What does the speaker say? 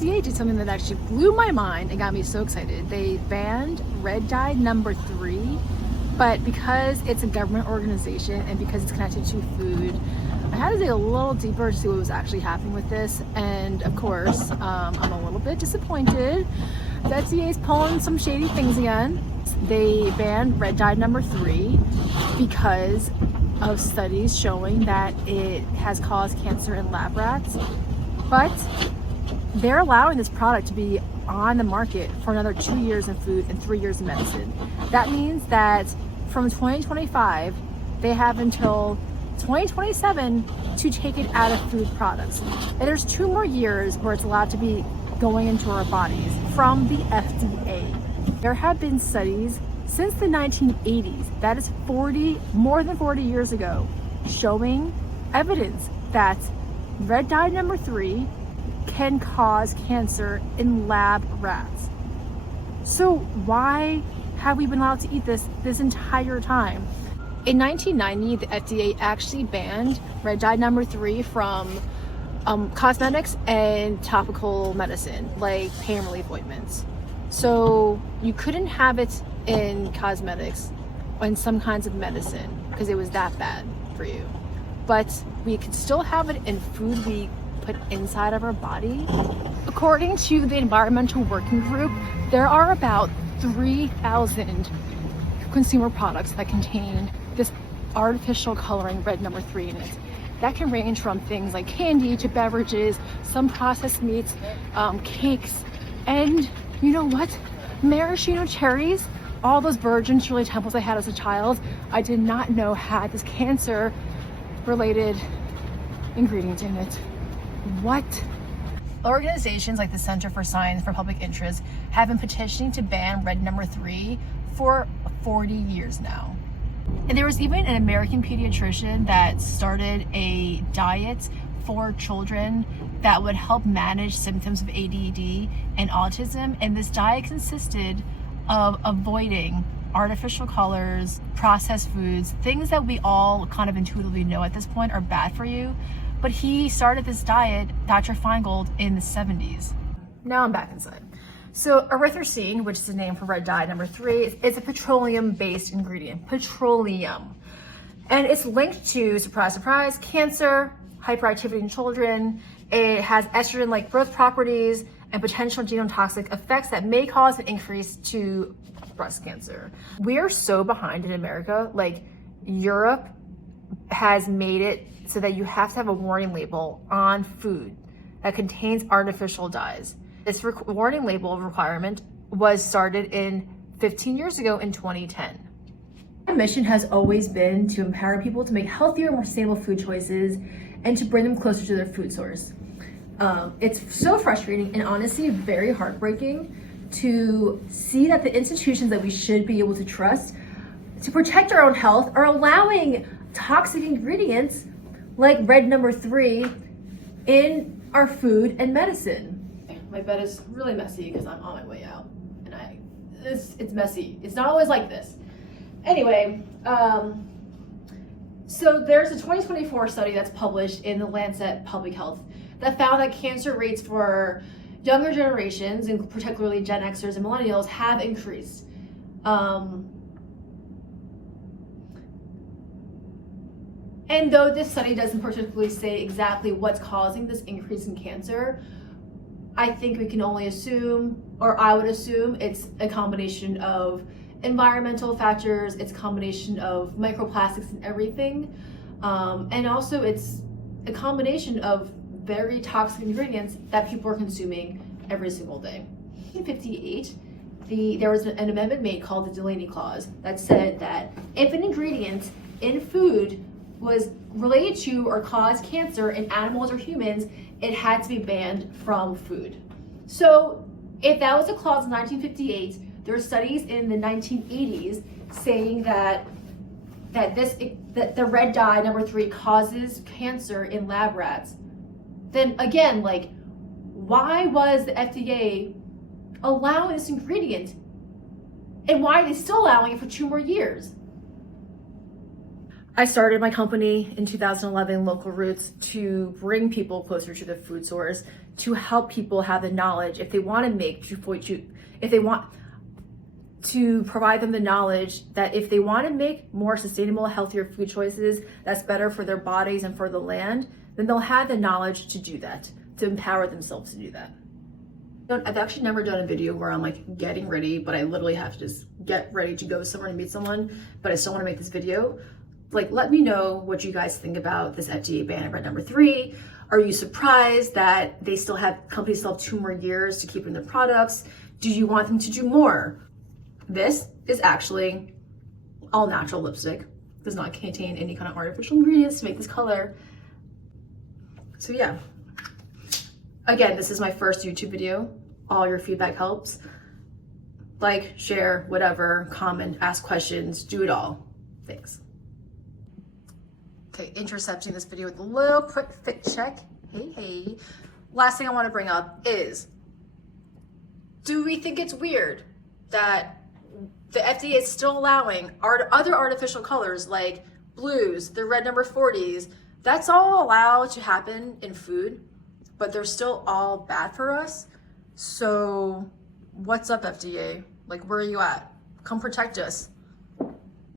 FDA did something that actually blew my mind and got me so excited. They banned red dye number 3, but because it's a government organization and because it's connected to food, I had to dig a little deeper to see what was actually happening with this. And of course, I'm a little bit disappointed. The FDA is pulling some shady things again. They banned red dye number 3 because of studies showing that it has caused cancer in lab rats, but they're allowing this product to be on the market for another 2 years in food and 3 years in medicine. That means that from 2025, they have until 2027 to take it out of food products. And there's 2 more years where it's allowed to be going into our bodies from the FDA. There have been studies since the 1980s, that is more than 40 years ago, showing evidence that red dye number 3 can cause cancer in lab rats. So why have we been allowed to eat this entire time? In 1990, the FDA actually banned red dye number 3 from cosmetics and topical medicine, like pain relief ointments. So you couldn't have it in cosmetics or in some kinds of medicine because it was that bad for you. But we could still have it in food we put inside of our body. According to the Environmental Working Group, there are about 3,000 consumer products that contain this artificial coloring red number 3 in it. That can range from things like candy to beverages, some processed meats, cakes, and you know what? Maraschino cherries, all those virgin Shirley Temples I had as a child, I did not know had this cancer-related ingredient in it. What? Organizations like the Center for Science for Public Interest have been petitioning to ban red number 3 for 40 years now. And there was even an American pediatrician that started a diet for children that would help manage symptoms of ADD and autism. And this diet consisted of avoiding artificial colors, processed foods, things that we all kind of intuitively know at this point are bad for you. But he started this diet, Dr. Feingold, in the 70s. Now I'm back inside. So erythrocene, which is the name for red dye number 3, is a petroleum-based ingredient, petroleum. And it's linked to, surprise, surprise, cancer, hyperactivity in children. It has estrogen-like growth properties and potential genotoxic effects that may cause an increase to breast cancer. We are so behind in America. Like, Europe has made it so that you have to have a warning label on food that contains artificial dyes. This warning label requirement was started 15 years ago in 2010. My mission has always been to empower people to make healthier, more sustainable food choices and to bring them closer to their food source. It's so frustrating and honestly very heartbreaking to see that the institutions that we should be able to trust to protect our own health are allowing toxic ingredients like red number 3 in our food and medicine. My bed is really messy because I'm on my way out, and it's messy. It's not always like this. Anyway, so there's a 2024 study that's published in the Lancet Public Health that found that cancer rates for younger generations, and particularly Gen Xers and millennials, have increased. And though this study doesn't particularly say exactly what's causing this increase in cancer, I think we can only assume, or I would assume, it's a combination of environmental factors, it's a combination of microplastics and everything, and also it's a combination of very toxic ingredients that people are consuming every single day. In 1958, there was an amendment made called the Delaney Clause that said that if an ingredient in food was related to or caused cancer in animals or humans, it had to be banned from food. So if that was a clause in 1958, there were studies in the 1980s saying that the red dye number 3 causes cancer in lab rats. Then again, like, why was the FDA allowing this ingredient? And why are they still allowing it for 2 more years? I started my company in 2011, Local Roots, to bring people closer to the food source, to help people have the knowledge if they want to make, if they want to provide them the knowledge that if they want to make more sustainable, healthier food choices that's better for their bodies and for the land, then they'll have the knowledge to do that, to empower themselves to do that. I've actually never done a video where I'm like getting ready, but I literally have to just get ready to go somewhere to meet someone, but I still want to make this video. Like, let me know what you guys think about this FDA ban of red number 3. Are you surprised that companies still have 2 more years to keep in their products? Do you want them to do more? This is actually all natural lipstick. Does not contain any kind of artificial ingredients to make this color. So yeah. Again, this is my first YouTube video. All your feedback helps. Like, share, whatever, comment, ask questions, do it all. Thanks. Okay, intercepting this video with a little quick fit check. Hey. Last thing I want to bring up is, do we think it's weird that the FDA is still allowing other artificial colors like blues, the red number 40s, that's all allowed to happen in food, but they're still all bad for us? So what's up, FDA? Like, where are you at? Come protect us.